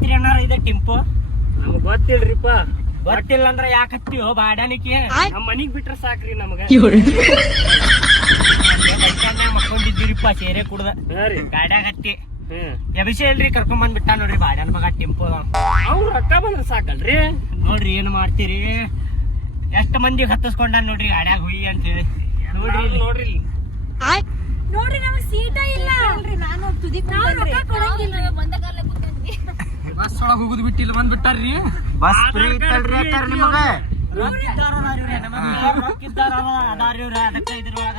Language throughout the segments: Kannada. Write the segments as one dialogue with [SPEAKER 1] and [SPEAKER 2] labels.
[SPEAKER 1] ಹತ್ತೀರಿ ಅಣ್ಣಾರ ಇದೆ ಟಿಂಪು.
[SPEAKER 2] ನಮ್ಗೆ ಗೊತ್ತಿಲ್ರಿಪ್ಪ.
[SPEAKER 1] ಗೊತ್ತಿಲ್ಲ ಅಂದ್ರ ಯಾಕೆ ಹತ್ತೀವೋ ಬಾಡಾನಿಕೆ
[SPEAKER 2] ನಮ್ಮ ಮನಿಗ್ ಬಿಟ್ರೆ ಸಾಕ್ರಿ ನಮಗ.
[SPEAKER 1] ಮಕ್ಕೊಂಡಿದ್ದೀರಿಪ್ಪ ಸೇರೆ ಕುಡ್ದ. ಗಾಡ್ಯಾಗ ಹತ್ತಿ. ಎಬಿಸಿ ಇಲ್ರಿ ಕರ್ಕೊಂಡ್ ಬಂದ್ ಬಿಟ್ಟ ನೋಡ್ರಿ ಬಾಡ್ಯಾನ ಮಗ ಟಿಂಪು.
[SPEAKER 2] ಅವ್ರು ರೊಕ್ಕ ಬಂದ್ರೆ ಸಾಕಲ್ರಿ?
[SPEAKER 1] ನೋಡ್ರಿ ಏನ್ ಮಾಡ್ತೀರಿ? ಎಷ್ಟ್ ಮಂದಿ ಹತ್ತಿಸ್ಕೊಂಡ ನೋಡ್ರಿ ಗಾಡ್ಯಾಗ ಹುಯಿ ಅಂತ ಹೇಳಿ. ನೋಡ್ರಿ.
[SPEAKER 2] ನೋಡ್ರಿ.
[SPEAKER 3] ನೋಡ್ರಿ ನಮಗ್ ಸೀಟ ಇಲ್ಲ.
[SPEAKER 2] ಬಸ್ ಒಳಗ ಹೋಗುದು ಬಿಟ್ಟಿಲ್ಲ ಇಲ್ಲಿ ಬಂದ್ ಬಿಟ್ಟಾರ್ರಿ?
[SPEAKER 4] ಬಸ್ ಫ್ರೀ ಇತ್ತಲ್ರಿ ಅತ್ತಾರ ನಿಮಗ?
[SPEAKER 1] ರೊಕ್ಕಿದ್ದಾರ ಅದಾರ್ ಅದಕ್ಕ ಇದ್ರೊಳಗ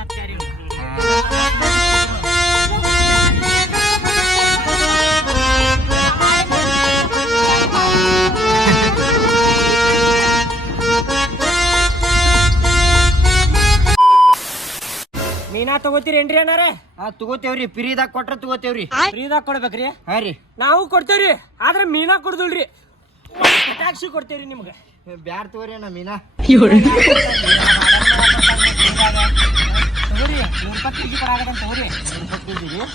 [SPEAKER 1] ಹತ್ಯಾರ ಏನ್ರಿ ಅಣ್ಣಾರ?
[SPEAKER 4] ಹಾ ತಗೋತೇವ್ರಿ. ಫ್ರೀದಾಗ ಕೊಟ್ರ ತಗೋತೇವ್ರಿ.
[SPEAKER 1] ಫ್ರೀದಾಗ ಕೊಡ್ಬೇಕ್ರಿ?
[SPEAKER 4] ಹಾ ರೀ.
[SPEAKER 1] ನಾವು ಕೊಡ್ತೇವ್ರಿ. ಆದ್ರೆ ಮೀನಾ ಕೊಡ್ದಲ್ರಿ. ಟ್ಯಾಕ್ಸಿ ಕೊಡ್ತೇವ್ರಿ ನಿಮ್ಗೆ.
[SPEAKER 4] ಬ್ಯಾಡ್ ತಗೋರಿ ಅಣ್ಣ ಮೀನಾ.
[SPEAKER 1] ತಗೋರಿ ರೂಪಾಯಿ ಕೆಜಿ ಕೊಡಾಕತ್ತಂತ ತಗೋರಿ.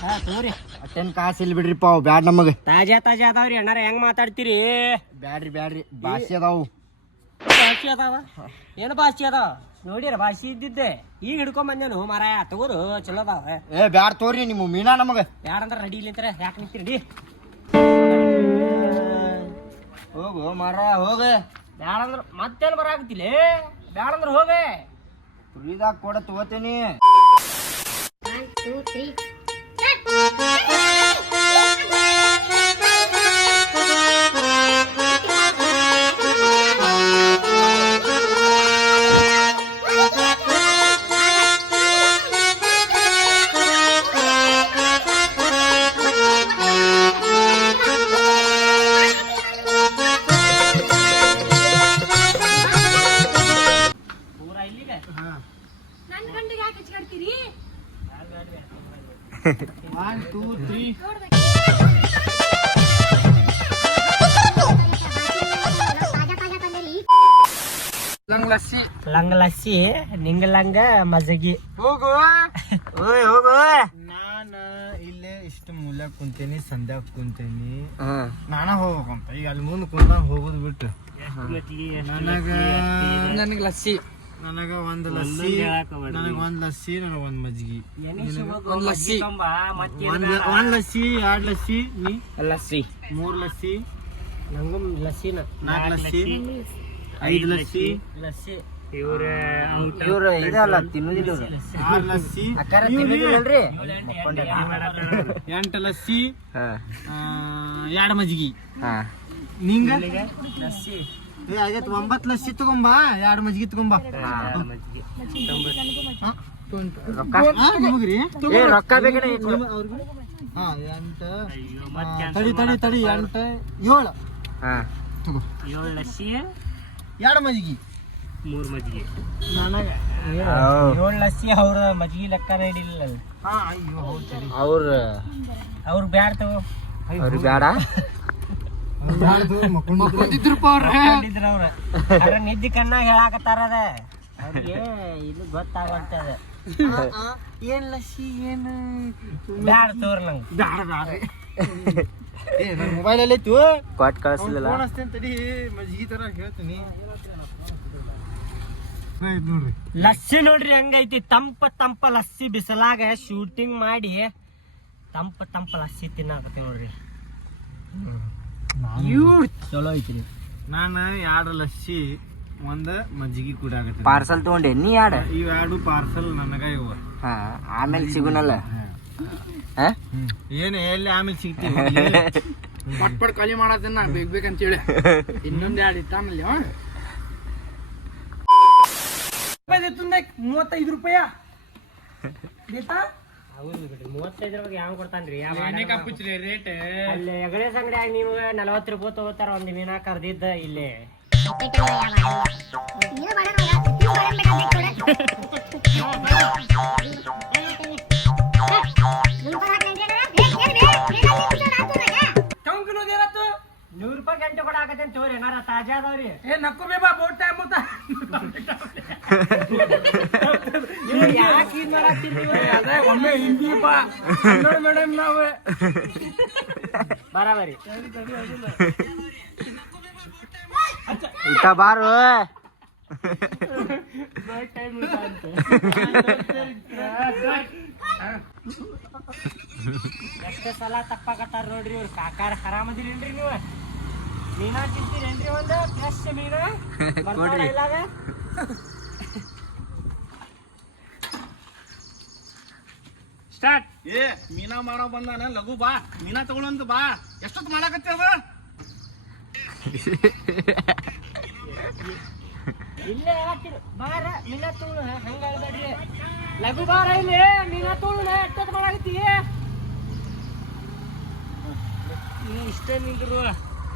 [SPEAKER 1] ಹಾ ತಗೋರಿ.
[SPEAKER 4] ಅಷ್ಟೇನು ಕಾಸು ಇಲ್ಲ ಬಿಡ್ರಿಪ್ಪ ಅವು ಬ್ಯಾಡ್ ನಮಗೆ.
[SPEAKER 1] ತಾಜಾ ತಾಜಾ ಅದಾವ್ರಿ ಅಣ್ಣಾರ. ಹೆಂಗ್ ಮಾತಾಡ್ತೀರಿ?
[SPEAKER 4] ಬ್ಯಾಡ್ರಿ ಬ್ಯಾಡ್ರಿ. ಬಾಸಿ ಅದಾವು.
[SPEAKER 1] ಬಾಸಿ ಅದಾವ? ಏನು ಭಾಷೆ ಅದಾವ? ನೋಡಿರ ಭಾಷೆ ಇದ್ದಿದ್ದೆ. ಈಗ ಹಿಡ್ಕೊಂಡ್ ಬಂದೇನು ಮಾರಾಯ ತಗೋರು ಚಲೋ ಅದಾವ.
[SPEAKER 4] ಏ ಬ್ಯಾಡ ತೋರಿ ನಿಮ್ಮ ಮೀನಾ ನಮಗ.
[SPEAKER 1] ಯಾರಂದ್ರ ರೆಡಿ ಇಲ್ಲಿಂತಾರೆ ಯಾಕೆ ನಿಂತಿ ರೆಡಿ
[SPEAKER 4] ಹೋಗು ಮಾರ ಹೋಗ.
[SPEAKER 1] ಬ್ಯಾಡಂದ್ರ ಮತ್ತೇನು ಬರಾಕತ್ತಿಲ್ಲ ಬ್ಯಾಡಂದ್ರ ಹೋಗೆ.
[SPEAKER 4] ಫ್ರೀದಾಗ ಕೊಡ ತಗೋತೇನಿ.
[SPEAKER 1] ಇಲ್ಲಿಗೆ
[SPEAKER 3] ನನ್ ಗಂಟೆಗೆ ಯಾಕೆ ಹಚ್ಕಾಡ್ತೀರಿ
[SPEAKER 4] ಒನ್ ಟೂ ತ್ರೀ
[SPEAKER 2] ಲಸ್ಸಿ
[SPEAKER 1] ಲಂಗ ಲಸ್ಸಿ ನಿಂಗ ಲಂಗ ಮಜಗಿ.
[SPEAKER 2] ಹೋಗು.
[SPEAKER 4] ಓಯ್ ಹೋಗು.
[SPEAKER 5] ನಾನ ಇಲ್ಲೇ ಇಷ್ಟು ಮೂಲ ಕುಂತೇನಿ ಸಂಧ್ಯಾಗ ಕುಂತೇನಿ.
[SPEAKER 4] ಹಾ.
[SPEAKER 5] ನಾನ ಹೋಗ್ಬೇಕಂತ. ಈಗ ಅಲ್ಲಿ ಮುಂದೆ ಕುಂತ ಹೋಗೋದು ಬಿಟ್ಟು. ನನಗ
[SPEAKER 2] ನನಗೆ ಲಸ್ಸಿ.
[SPEAKER 5] ನನಗ ಒಂದ್ ಲಸ್ಸಿ ನನಗ ಒಂದ್ ಲಸ್ಸಿ ನನಗ ಒಂದ್ ಮಜ್ಗಿ.
[SPEAKER 1] ಒಂದ್
[SPEAKER 2] ಲಸ್ಸಿ.
[SPEAKER 5] ಒಂದ್ ಲಸ್ಸಿ ಎರಡ್ ಲಸ್ಸಿ ನೀ?
[SPEAKER 2] ಲಸ್ಸಿ.
[SPEAKER 5] ಮೂರ್ ಲಸ್ಸಿ.
[SPEAKER 1] ನಂಗೂ ಲಸ್ಸಿನ.
[SPEAKER 5] ನಾಲ್ಕ್ ಲಸ್ಸಿ. ಐದ್ ಲಸ್ಸಿ.
[SPEAKER 1] ಲಸ್ಸಿ.
[SPEAKER 2] ಇವ್ರ
[SPEAKER 4] ಇವ್ರು ಇದಲ್ಲ ತಿನ್ನುದಿಲ್ಲ ಇವ್ರು.
[SPEAKER 5] ಆರ್ ಲಸ್ಸಿ.
[SPEAKER 4] ತಿನ್ನುದಿಲ್ಲಲ್ರಿ?
[SPEAKER 5] ಎಂಟು ಲಸ್ಸಿ.
[SPEAKER 4] ಹಾ.
[SPEAKER 5] ಆ, ಎರಡ್ ಮಜ್ಗಿ.
[SPEAKER 4] ಹಾ.
[SPEAKER 5] ನಿಂಗ?
[SPEAKER 1] ಲಸ್ಸಿ.
[SPEAKER 5] ಏ ಆಗೈತ್ ಒಂಬತ್ತು ಲಕ್ಷ ತಗೊಂಬಾ ಎರಡು ಮಜ್ಗಿ ತಗೊಂಬಾ
[SPEAKER 4] ರೊಕ್ಕ?
[SPEAKER 5] ನಿಮಗ್ರಿ?
[SPEAKER 4] ಏ.
[SPEAKER 5] ಅವ್ರಿಗೆ? ಹಾ ಎಂಟ ತಡಿ ತಡಿ ತಡಿ ಎಂಟ ಏಳು.
[SPEAKER 4] ಹಾ.
[SPEAKER 5] ತಗೋ.
[SPEAKER 1] ಏಳು ಲಕ್ಷ
[SPEAKER 5] ಎರಡು ಮಜ್ಗಿ
[SPEAKER 2] ಮೂರು ಮಜ್ಜಿಗೆ.
[SPEAKER 5] ನನಗ
[SPEAKER 1] ಏಳು ಲಸ್ಸಿ ಅವ್ರ ಮಜ್ಗಿ ಲೆಕ್ಕನ ಹಿಡಿಲಿಲ್ಲ
[SPEAKER 5] ಹಾ ಅಯ್ಯೋ ಹೌದು ತಡಿ.
[SPEAKER 4] ಅವ್ರ
[SPEAKER 1] ಅವ್ರು ಬ್ಯಾಡ ತಗೋ.
[SPEAKER 4] ಅವ್ರಿಗೆ ಬೇಡ
[SPEAKER 2] ಮಕ್ಕೊಂದಿದ್ರಪ್ಪ ಅವ್ರ
[SPEAKER 1] ಕಂಡಿದ್ರ ಅವ್ರ ಅದ್ರ ನಿದ್ದಿ ಕಣ್ಣಾಗ ಹೇಳಾಕತ್ತಾರ ಅದ. ಇದು ಗೊತ್ತಾಗಂತದ.
[SPEAKER 5] ಏನ್ ಲಸ್ಸಿ ಏನು?
[SPEAKER 1] ಬ್ಯಾಡ ತೋರ್ ನಂಗೆ.
[SPEAKER 5] ಬ್ಯಾಡ ಬ್ಯಾಡ. ಏ ಮೊಬೈಲ್ ಅಲ್ಲಿ ಇತ್ತು
[SPEAKER 4] ಕೊಟ್ಟು ಕಳಿಸ್ಲಿಲ್ಲ.
[SPEAKER 5] ತಡಿ ಮಜ್ಗಿ ತರ ಹೇಳ್ತೀನಿ.
[SPEAKER 1] ಲಸ್ಸಿ ನೋಡ್ರಿ ಹಂಗೈತಿ. ತಂಪ ತಂಪ ಲಸ್ಸಿ ಬಿಸಲಾಗ ಶೂಟಿಂಗ್ ಮಾಡಿ ತಂಪ ತಂಪ ಲಸ್ಸಿ ತಿನ್ನಾಕತ್ತೆ ನೋಡ್ರಿ. ಚಲೋ ಐತ್ರಿ.
[SPEAKER 5] ನಾನು ಎರಡು ಲಸ್ಸಿ ಒಂದ ಮಜ್ಜಿಗೆ ಕೂಡ ಆಗತ್ತೆ.
[SPEAKER 4] ಪಾರ್ಸಲ್ ತಗೊಂಡೆ ನೀ ಯಾಡ?
[SPEAKER 5] ಇವ್ ಎರಡು ಪಾರ್ಸಲ್ ನನಗ ಇವ.
[SPEAKER 4] ಹಾ ಆಮೇಲೆ ಸಿಗುನಲ್ಲ? ಹಾ
[SPEAKER 5] ಏನು ಎಲ್ಲಿ ಆಮೇಲೆ ಸಿಗ್ತೀವಿ
[SPEAKER 2] ಪಟ್ ಪಟ್ ಖಾಲಿ ಮಾಡತ್ತೇನ ಬೇಕ್ ಬೇಕಂತೇಳಿ ಇನ್ನೊಂದು ಎರಡು ಇತ್ತ ಆಮೇಲೆ.
[SPEAKER 1] ಮೂವತ್ತೈದು ರೂಪಾಯ. ಹೌದು ಬಿಡ್ರಿ ಮೂವತ್ತೈದು ರೂಪಾಯಿ ಯಾವ ಕೊಡ್ತಾನ್ರಿ? ಯಾವ
[SPEAKER 2] ರೇಟ್
[SPEAKER 1] ಅಲ್ಲಿ ಎಗಡೆ ಅಂಗಡಿಯಾಗ ನೀವು ನಲವತ್ತು ರೂಪಾಯಿ ತಗೋತಾರ ಒಂದ್ ಮೀನಾ ಕರ್ದಿದ್ದ ಇಲ್ಲಿ. ನೂರು ರೂಪಾಯಿ ಗಂಟೆ ಕೊಡಾಕತ್ತೇನ್ ತೋರಿ ಏನಾರ ತಾಜಾ ಅದಾವ್ರಿ.
[SPEAKER 2] ಏ ನಕ್ಕು ಬೇಬಾ ಬೋಟ್ ಟೈಮ್ ಒಮ್ಮೆ ಹಿಂದಿ ಬಾ. ಮೇಡಮ್ ನಾವು.
[SPEAKER 1] ಬರಾಬರಿ
[SPEAKER 4] ಇತ್ತ ಬಾರು.
[SPEAKER 1] ಎಷ್ಟು ಸಲ ತಪ್ಪಾಕತ್ತಾರ ನೋಡ್ರಿ ಇವ್ರು ಕಾಕಾರ ಹರಾಮದಿರೇನ್ರಿ ನೀವು? ಮೀನಾ ತಿಂತೀರೇನ್ರಿ ಒಂದು? ಫ್ರೆಶ್ ಮೀನಾ?
[SPEAKER 4] ಬರ್ತಾರ.
[SPEAKER 1] ಇಲ್ಲಾಗ? ಸ್ಟಾರ್ಟ್
[SPEAKER 2] ಏ ಮೀನಾ ಮಾರೋ ಬಂದಾನ ಲಘು ಬಾ. ಮೀನಾ ತಗೊಳಂತ ಬಾ. ಎಷ್ಟೊತ್ತು ಮಾಡಾಕತ್ತಿ ಅದ?
[SPEAKER 1] ಇಲ್ಲೇ ಹೇಳ್ತೀರಿ ಬಾರ ಮೀನಾ ತೋಳು ಹಂಗ ಹೇಳ್ಬೇಡ್ರಿ ಲಘು ಬಾರ ಇಲ್ಲಿ ಮೀನಾ ತೋಳು ಎಷ್ಟೊತ್ತು ಮಾಡಾಕತ್ತಿ? ನೀ ಇಷ್ಟೇ ನಿಂದ್ರು.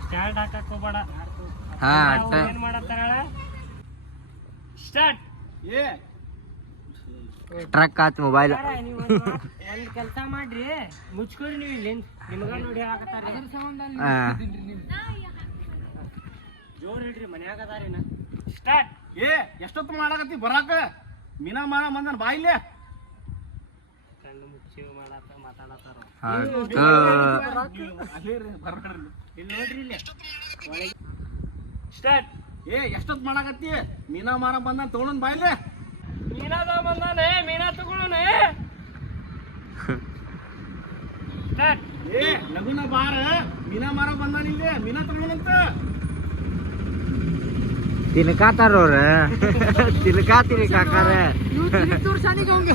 [SPEAKER 1] ಸ್ಟಾರ್ಟ್ ಹಾಕಕ್ ಹೋಗ್ಬೇಡ.
[SPEAKER 4] ಹಾ
[SPEAKER 1] ಏನ್ ಮಾಡತ್ತಾರ ಸ್ಟಾರ್ಟ್
[SPEAKER 2] ಏ
[SPEAKER 4] ಟ್ರಕ್ ಆತ್ ಮೊಬೈಲ್
[SPEAKER 1] ಒಂದ್ ಕೆಲಸ ಮಾಡ್ರಿ ಮುಚ್ಕೊರಿ ನೀವು ಇಲ್ಲಿ ನಿಮಗ ನೋಡಿ ಹಾಕತ್ತಾರ
[SPEAKER 4] ಹಾ
[SPEAKER 1] ಜೋರ್ ಹೇಳ್ರಿ ಮನ್ಯಾಗ ಅದಾರೇನ ಸ್ಟಾರ್ಟ್.
[SPEAKER 2] ಏ ಎಷ್ಟೊತ್ತು ಮಾಡಾಕತ್ತಿ? ಬರಾಕ. ಮೀನಾ ಮಾರ ಬಂದನ್ ಬಾಯಿಲೆ
[SPEAKER 1] ಕಣ್ಣು ಮುಚ್ಚಿ ಮಾಡಾಕ ಮಾತಾಡತ್ತಾರ ಇಲ್ಲಿ ನೋಡ್ರಿ ಇಲ್ಲಿ. ಸ್ಟಾರ್ಟ್.
[SPEAKER 2] ಏ ಎಷ್ಟೊತ್ತು ಮಾಡಾಕತ್ತಿ? ಮೀನಾ ಮಾರ ಬಂದನ್ ತಗೊಂಡ್ ಬಾ ಇಲ್ಲೇ.
[SPEAKER 1] ಮೀನಾದ ಬಂದಾನೆ ಮೀನಾ ಸ್ಟಾರ್ಟ್.
[SPEAKER 2] ಏ ಲಘುನ ಬಾರ. ಮೀನಾ ಮಾರ ಬಂದಾನ ಇಲ್ಲೇ. ಮೀನಾ ತಗೊಳಂತ
[SPEAKER 4] ತಿನ್ಕಾತಾರ ಅವ್ರ ತಿನ್ಕಾತಿರಿ ಕಾಕಾರ ಚಾರ್ಜಿಂಗ್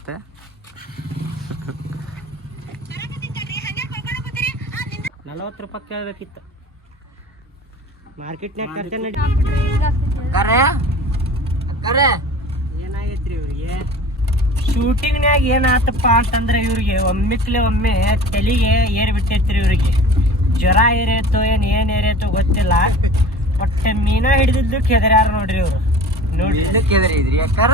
[SPEAKER 4] ಆತ
[SPEAKER 1] ನಲವತ್ತು ರೂಪಾಯಿ ಕೇಳ್ಬೇಕಿತ್ತು. ಮಾರ್ಕೆಟ್ನಾಗ ನಡಿ
[SPEAKER 4] ಕರೆ ಕರೆ
[SPEAKER 1] ಏನಾಗೈತ್ರಿ ಇವ್ರಿಗೆ? ಶೂಟಿಂಗ್ನ್ಯಾಗ ಏನಾತಪ್ಪ ಅಂತಂದ್ರೆ ಇವ್ರಿಗೆ ಒಮ್ಮಿಕ್ಲೆ ಒಮ್ಮೆ ತಲೆಗೆ ಏರ್ ಬಿಟ್ಟೈತ್ರಿ ಇವ್ರಿಗೆ. ಜ್ವರ ಏರೇತೋ ಏನ್ ಏನ್ ಏರೇತೋ ಗೊತ್ತಿಲ್ಲ. ಒಟ್ಟೆ ಮೀನಾ ಹಿಡಿದಿದ್ದು ಕೆದರ್ಯಾರ ನೋಡ್ರಿ ಇವ್ರು. ನೋಡ್ರಿ.
[SPEAKER 4] ಕೆದರಿದ್ರಿ ಯಾಕಾರ